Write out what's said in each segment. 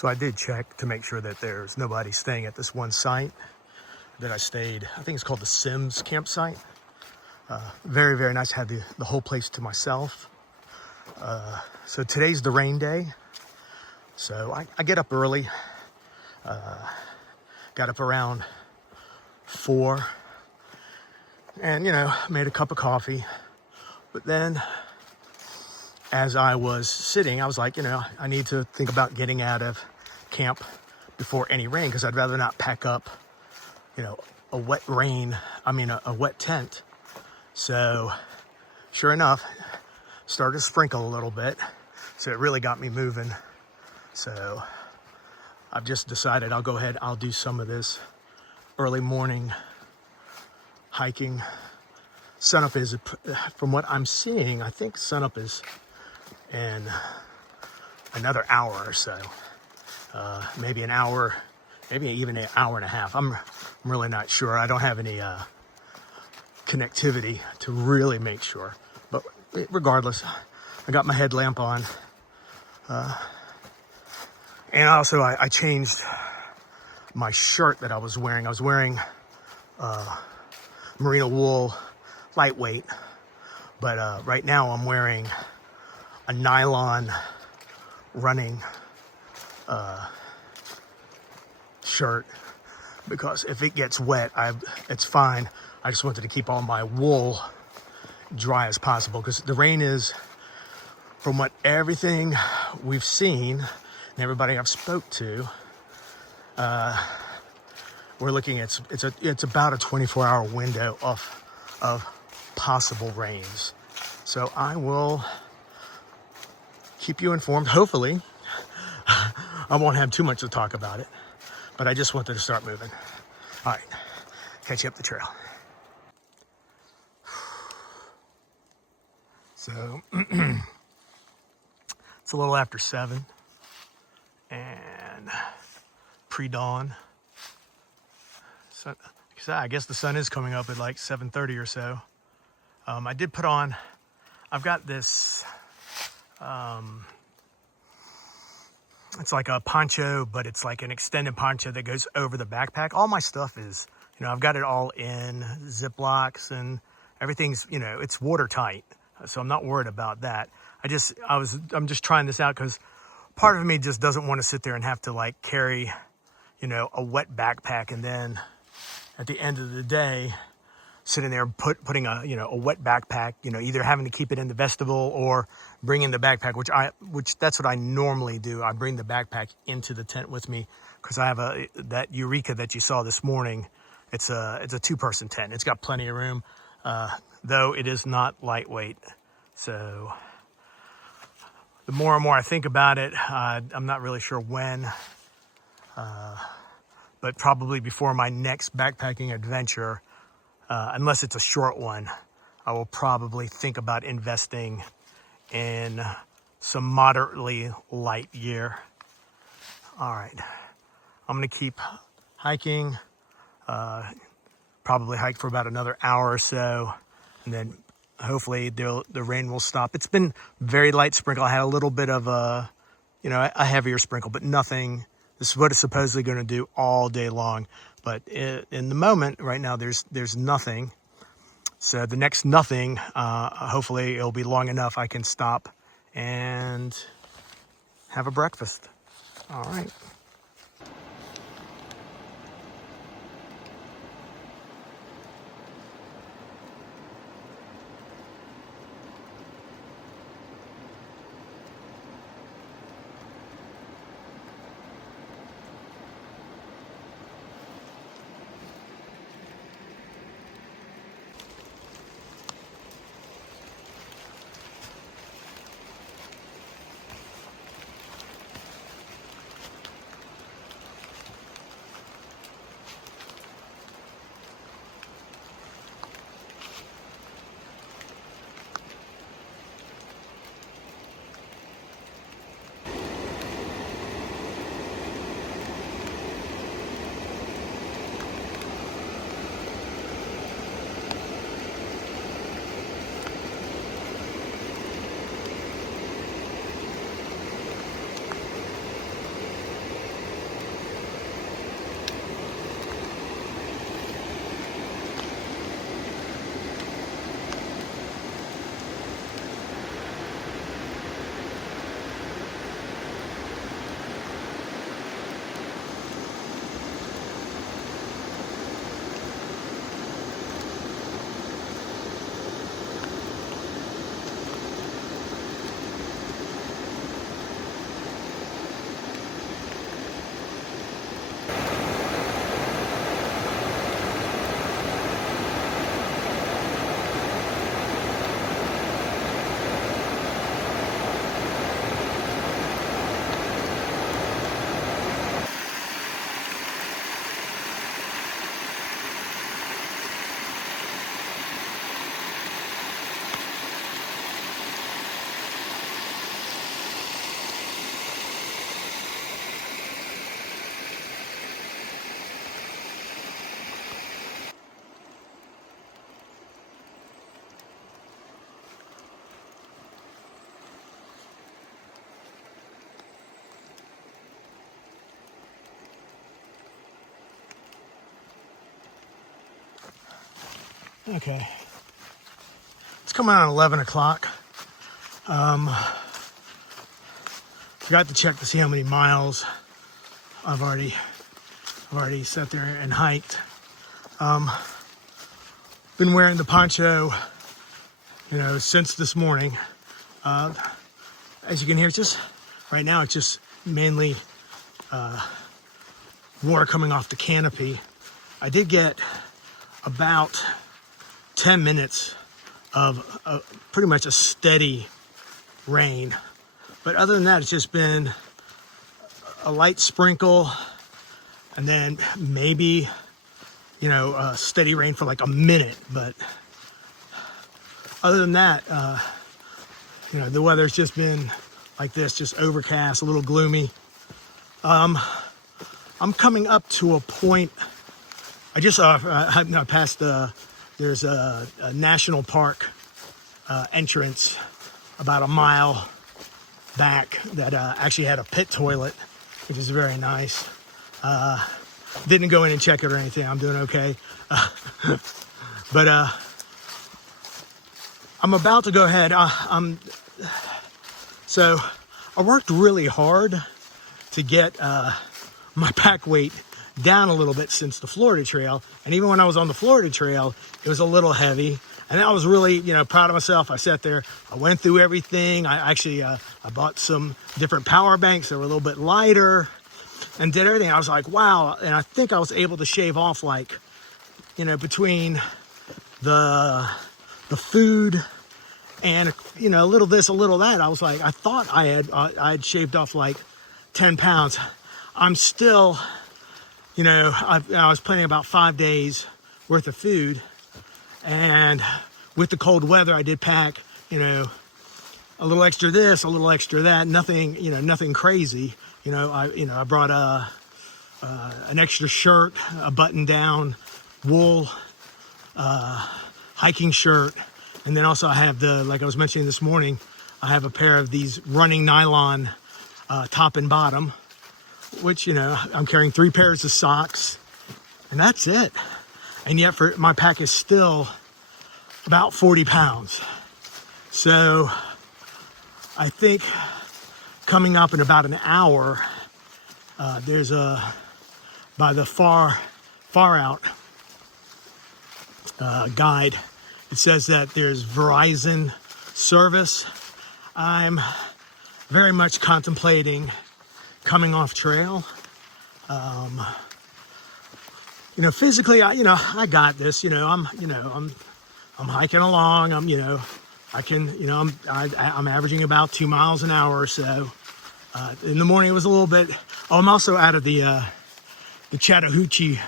So I did check to make sure that there's nobody staying at this one site that I stayed. I think it's called the Sims campsite. Very, very nice. Had the whole place to myself. So today's the rain day. So I get up early. Got up around 4 and, made a cup of coffee. But then as I was sitting, I was like, I need to think about getting out of camp before any rain, because I'd rather not pack up, a wet tent. So sure enough, started to sprinkle a little bit. So it really got me moving. So I've just decided I'll go ahead, I'll do some of this early morning hiking. Sunup is, from what I'm seeing, I think sunup is in another hour or so. Maybe an hour, maybe even an hour and a half. I'm really not sure. I don't have any connectivity to really make sure. But regardless, I got my headlamp on. And also I changed my shirt that I was wearing. I was wearing merino wool, lightweight. But right now I'm wearing a nylon running shirt, because if it gets wet, it's fine. I just wanted to keep all my wool dry as possible, because the rain is, from what everything we've seen and everybody I've spoke to, we're looking at it's about a 24-hour window of possible rains. So I will keep you informed. Hopefully I won't have too much to talk about it, but I just wanted to start moving. All right, catch you up the trail. So it's a little after 7 and pre-dawn. So I guess the sun is coming up at like 7:30 or so. I did put on, I've got this, it's like a poncho, but it's like an extended poncho that goes over the backpack. All my stuff is, I've got it all in Ziplocs, and everything's, it's watertight. So I'm not worried about that. I'm just trying this out because part of me just doesn't want to sit there and have to like carry, a wet backpack, and then at the end of the day, sitting there putting a wet backpack, either having to keep it in the vestibule or bring in the backpack, which that's what I normally do. I bring the backpack into the tent with me, because I have that Eureka that you saw this morning. It's a 2-person tent. It's got plenty of room, though it is not lightweight. So the more and more I think about it, I'm not really sure when, but probably before my next backpacking adventure, unless it's a short one, I will probably think about investing in some moderately light gear. All right, I'm gonna keep hiking, probably hike for about another hour or so, and then hopefully the rain will stop. It's been very light sprinkle. I had a little bit of a heavier sprinkle, but nothing. This is what it's supposedly going to do all day long. But in the moment right now, there's nothing. So the next nothing, hopefully it'll be long enough I can stop and have a breakfast. All right. Okay. It's coming on 11 o'clock. Forgot to check to see how many miles I've already sat there and hiked. Been wearing the poncho, since this morning. As you can hear, just right now, it's just mainly water coming off the canopy. I did get about 10 minutes of pretty much a steady rain. But other than that, it's just been a light sprinkle and then maybe, steady rain for like a minute. But other than that, the weather's just been like this, just overcast, a little gloomy. I'm coming up to a point. I just passed there's a national park entrance about a mile back that actually had a pit toilet, which is very nice. Didn't go in and check it or anything. I'm doing okay. But I'm about to go ahead. So I worked really hard to get my pack weight down a little bit since the Florida Trail. And even when I was on the Florida Trail, it was a little heavy. And I was really, proud of myself. I sat there, I went through everything. I actually, I bought some different power banks that were a little bit lighter and did everything. I was like, wow. And I think I was able to shave off like, between the food and, a little this, a little that. I was like, I thought I had shaved off like 10 pounds. I'm still, I was planning about 5 days worth of food. And with the cold weather, I did pack, a little extra this, a little extra that, nothing, nothing crazy. I brought an extra shirt, a button down wool, hiking shirt. And then also I have like I was mentioning this morning, I have a pair of these running nylon, top and bottom, which, I'm carrying 3 pairs of socks and that's it. And yet my pack is still about 40 pounds. So I think coming up in about an hour, there's by the far out guide, it says that there's Verizon service. I'm very much contemplating coming off trail. Physically, I got this. I'm hiking along. I'm averaging about 2 miles an hour or so. In the morning, it was a little bit. Oh, I'm also out of the Chattahoochee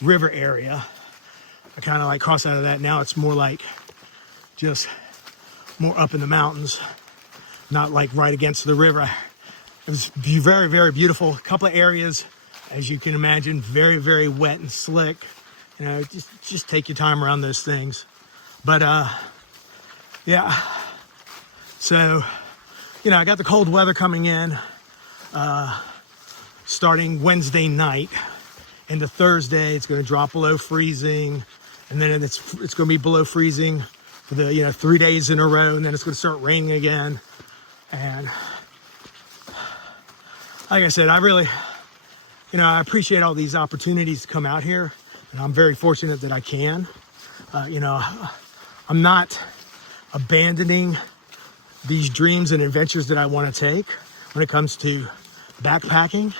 River area. I kind of like crossed out of that. Now it's more like just more up in the mountains, not like right against the river. It was very, very beautiful. A couple of areas, as you can imagine, very, very wet and slick. Just take your time around those things. But yeah. So, I got the cold weather coming in, starting Wednesday night into Thursday. It's going to drop below freezing, and then it's going to be below freezing for the 3 days in a row, and then it's going to start raining again. And like I said, I really, I appreciate all these opportunities to come out here, and I'm very fortunate that I can. I'm not abandoning these dreams and adventures that I want to take when it comes to backpacking.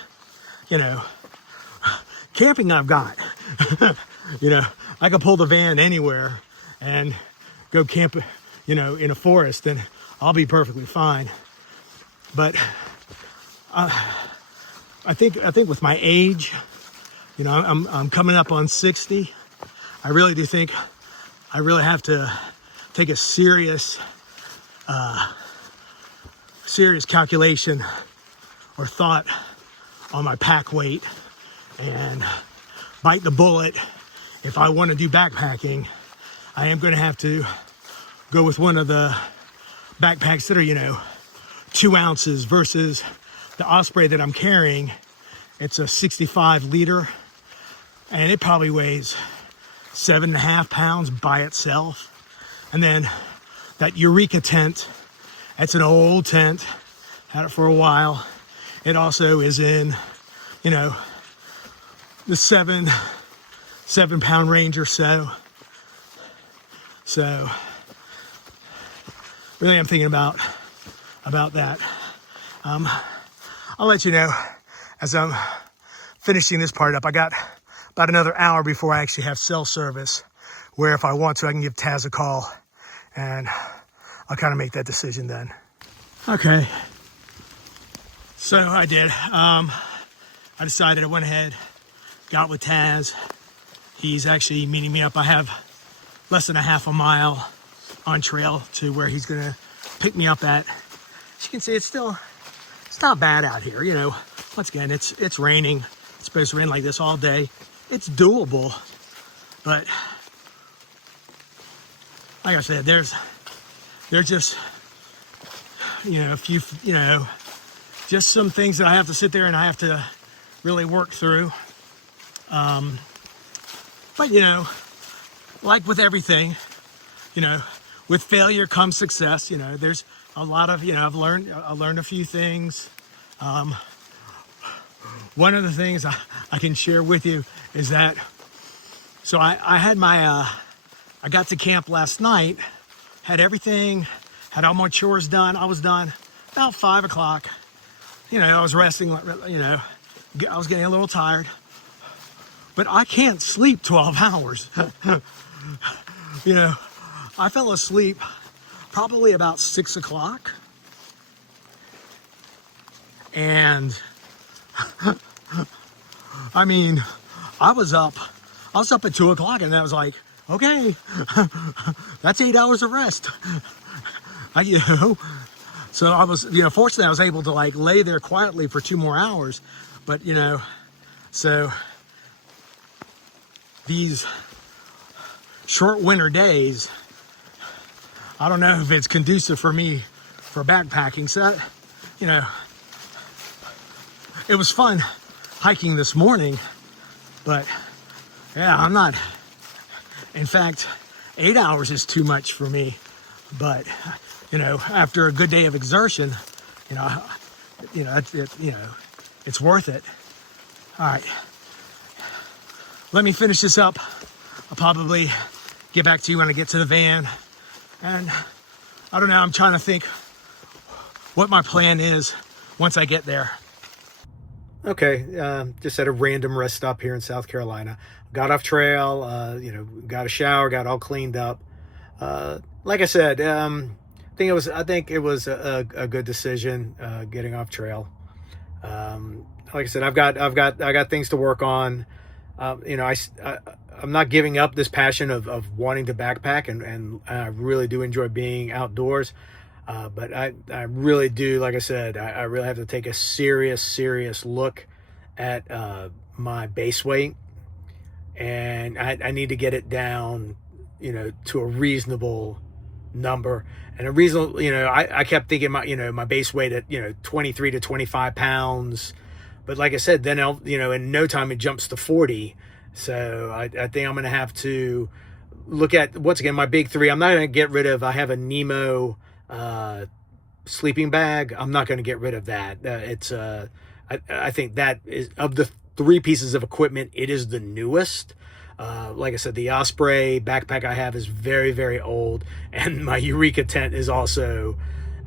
Camping I've got. I could pull the van anywhere and go camp, in a forest, and I'll be perfectly fine. But I think with my age, I'm coming up on 60. I really do think I really have to take a serious calculation or thought on my pack weight and bite the bullet. If I want to do backpacking, I am going to have to go with one of the backpacks that are, 2 ounces versus the Osprey that I'm carrying. It's a 65 liter and it probably weighs 7.5 pounds by itself. And then that Eureka tent, it's an old tent, had it for a while. It also is in, you know, the 7 pound range or so. So really I'm thinking about that. I'll let you know as I'm finishing this part up. I got about another hour before I actually have cell service, where if I want to, I can give Taz a call, and I'll kind of make that decision then. Okay, so I did. I decided, I went ahead, got with Taz. He's actually meeting me up. I have less than a half a mile on trail to where he's gonna pick me up at. As you can see, it's not bad out here, you know. Once again, it's raining. It's supposed to rain like this all day. It's doable, but like I said, there's just, you know, a few, you know, just some things that I have to sit there and I have to really work through. But you know, like with everything, you know, with failure comes success. You know, there's a lot of, you know, I learned a few things. One of the things I can share with you is that, so I had my, I got to camp last night, had everything, had all my chores done. I was done about 5 o'clock. You know, I was resting, you know, I was getting a little tired, but I can't sleep 12 hours. You know, I fell asleep probably about 6 o'clock. And I mean, I was up at 2 o'clock, and I was like, okay, that's 8 hours of rest. You know, so I was, you know, fortunately I was able to like lay there quietly for 2 more hours. But, you know, so these short winter days, I don't know if it's conducive for me for backpacking. So that, you know, it was fun hiking this morning, but yeah, I'm not, in fact, 8 hours is too much for me. But, you know, after a good day of exertion, you know, it's worth it. All right, let me finish this up. I'll probably get back to you when I get to the van. And I don't know, I'm trying to think what my plan is once I get there. Okay, just at a random rest stop here in South Carolina. Got off trail, you know, got a shower, got all cleaned up. Like I said, I think it was a good decision getting off trail. Like I said, I got things to work on. You know, I'm not giving up this passion of wanting to backpack, and I really do enjoy being outdoors. But I really do, like I said, I really have to take a serious look at my base weight, and I need to get it down, you know, to a reasonable number. And a reasonable, you know, I kept thinking my base weight at, you know, 23 to 25 pounds. But like I said, then you know, in no time it jumps to 40. So I think I'm going to have to look at, once again, my big three. I'm not going to get rid of, I have a Nemo sleeping bag. I'm not going to get rid of that. I think that is, of the 3 pieces of equipment, it is the newest. Like I said, the Osprey backpack I have is very old, and my Eureka tent is also,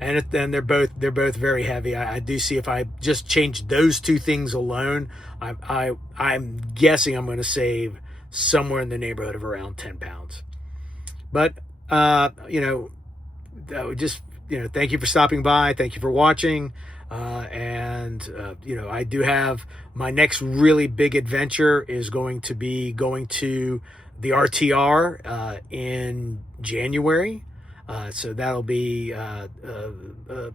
and they're both very heavy. I do see, if I just change those 2 things alone, I'm guessing I'm going to save somewhere in the neighborhood of around 10 pounds. But you know, just, you know, thank you for stopping by. Thank you for watching. And you know, I do have my next really big adventure is going to be going to the RTR in January. So that'll be a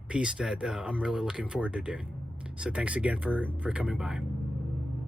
piece that I'm really looking forward to doing. So thanks again for coming by.